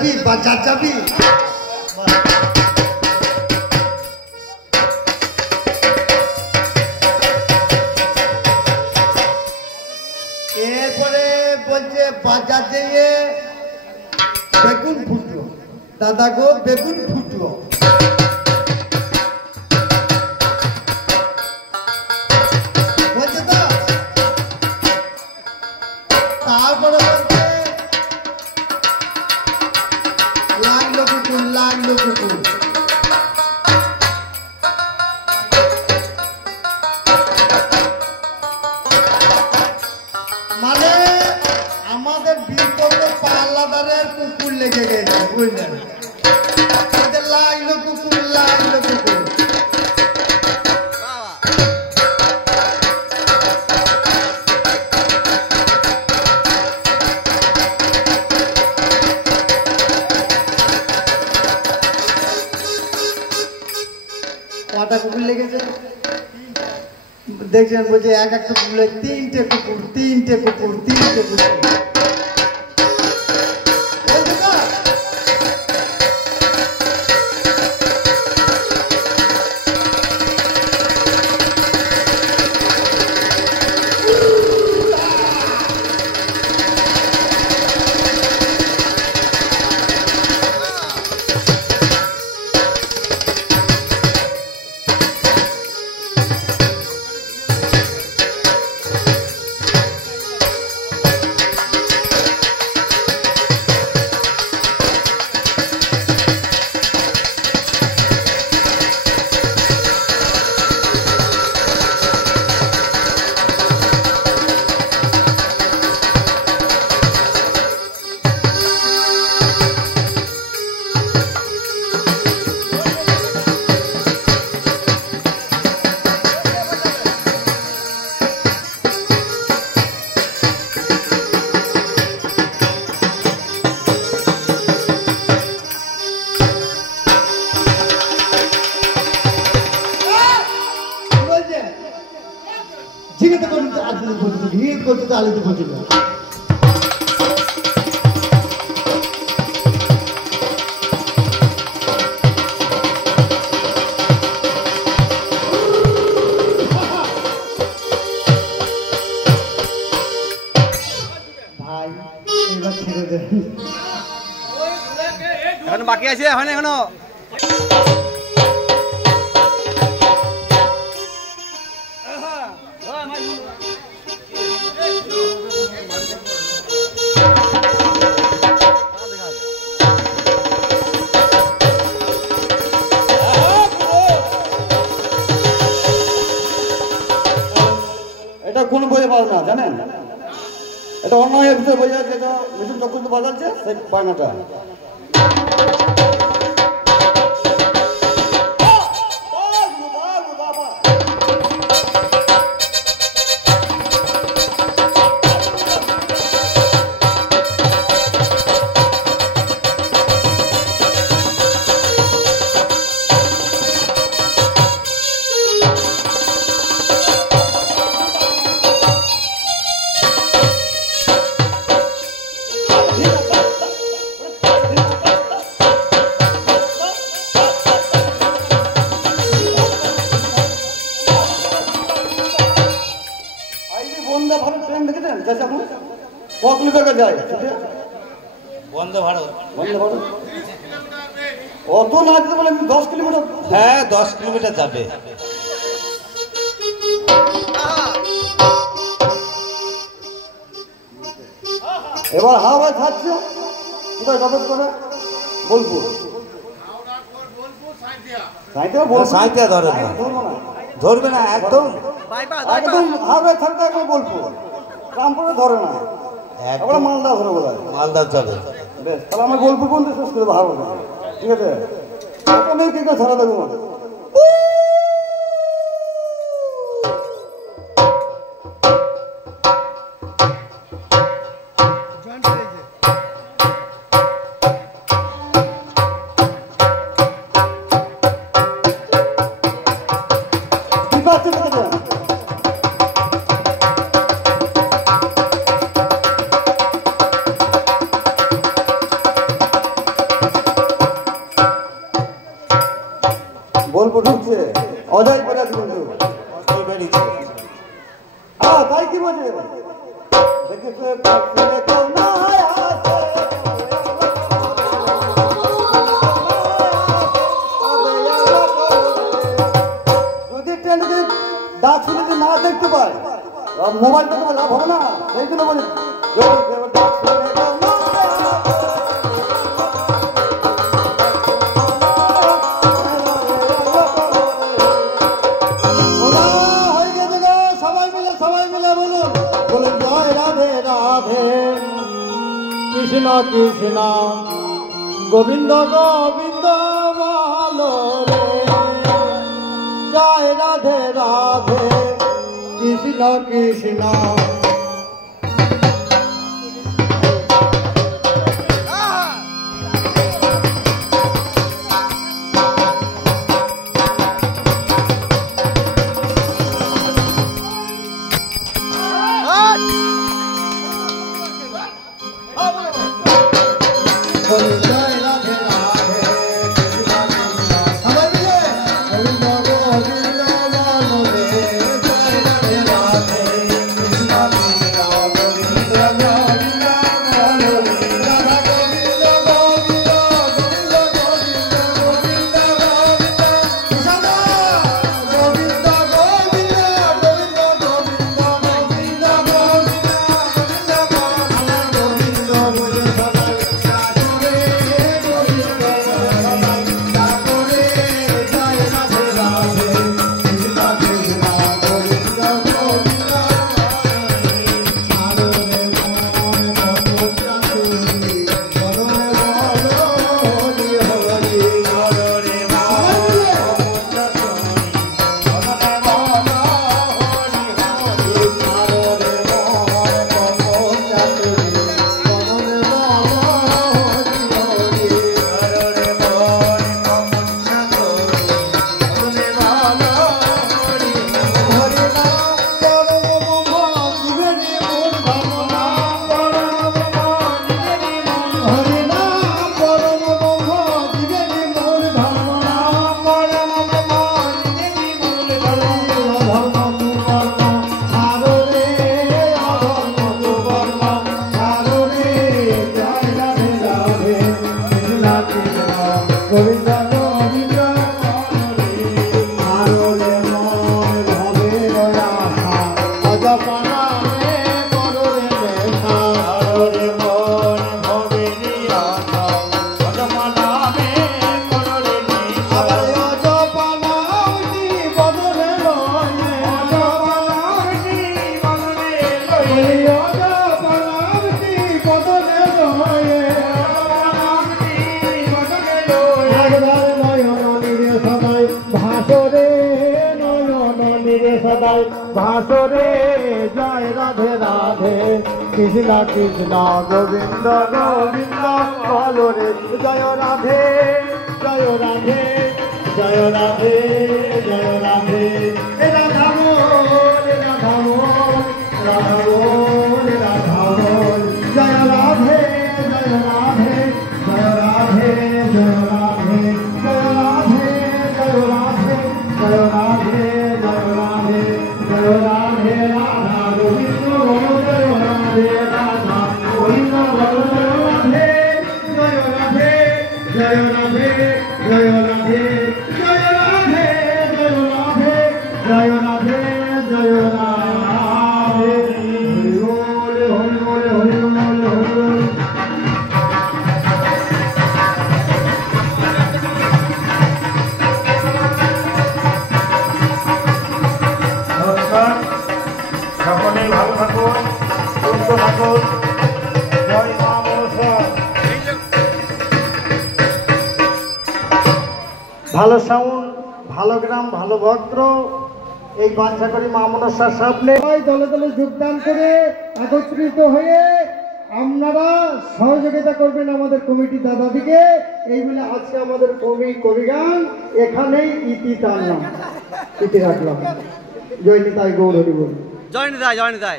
বাজার যাবি এরপরে বলছে বাজার যেয়ে বেগুন ফুটলো দাদা গো বেগুন ফুটলো বলছে তো তারপরে বলছে লাগলো কুকুর মানে আমাদের বিপদ পাল্লাদারের কুকুর লেগে গেছে বুঝলেন লাগলো কুকুর কটা কুকুর লেগেছে দেখছেন বলছে এক একটা কুকুর তিনটে কুকুর করতে আলিতে পৌঁছিল ভাই এবার ছেড়ে দেন এখন বাকি আছে এখনো এটা কোন বইয়ে পাও না জানেন এটা অন্য একটা বই আছে যেটা মিঠুন চক্রবর্তী বাজাচ্ছে সেই বায়নাটা অত না যেতে বলে 10 কিলোমিটার হ্যাঁ 10 কিলোমিটার যাবে এবার হাওয়া ছাড়ছে কোথায় ডবল করে বোলপুর সাইডে ধরবে না একদম হাওয়া থাকতে এখন বোলপুর রামপুরে ধরে না একবার মালদা ধরে বলে মালদা চলে বেশ তাহলে আমি বোলপুর পর্যন্ত শেষ করে দেবো হাওয়া ঠিক আছে আমি কি করে ছাড়া দেবো অজয় করে কিন্তু অজয় বেরিয়েছে। তাই কি বলছে যদি ট্রেনে ডাক শুনে যদি না দেখতে পায় মোবাইল থেকে লাভ হবে না, সেই জন্য বলি ডাক শুনে কৃষ্ণ কৃষ্ণ গোবিন্দ গোবিন্দ বলো রে, জয় রাধে রাধে কৃষ্ণ কৃষ্ণ। ভাসরে জয় রাধে রাধে কৃষ্ণ কৃষ্ণ গোবিন্দ গোবিন্দ বলো রে, জয় রাধে জয় রাধে জয় রাধে জয় রাধে রাধামোহন রাধামোহন রাধামোহন রাধামোহন জয় রাধে জয় রাধে জয় রাধে জয় রাধে জয় রাধে জয় রাধে জয় রাধে জয় রাধে জয় রাধে রাধা গোবিন্দ জয় রাধে রাধা গোবিন্দ জয় রাধে জয় রাধে জয় রাধে জয় রাধে জয় রাধে জয় রাধে জয় রাধে হরি বল হরি বল হরি বল হরি বল। সকলেই ভালো থাকুন, সুস্থ থাকুন, জয় মা মনসা। ভালো সাউন্ড, ভালো গ্রাম, ভালো ভদ্র, এই বাঞ্ছা করি মা মনসার সামনে দলে দলে যোগদান করে একত্রিত হয়ে আপনারা সহযোগিতা করবেন আমাদের কমিটি দাদাদিকে। এই বলে আজকে আমাদের কবিগান এখানেই ইতি টানলাম, ইতি রাখলাম। জয় নিতাই গৌর হরি বল। জয় নিতাই, জয় নিতাই।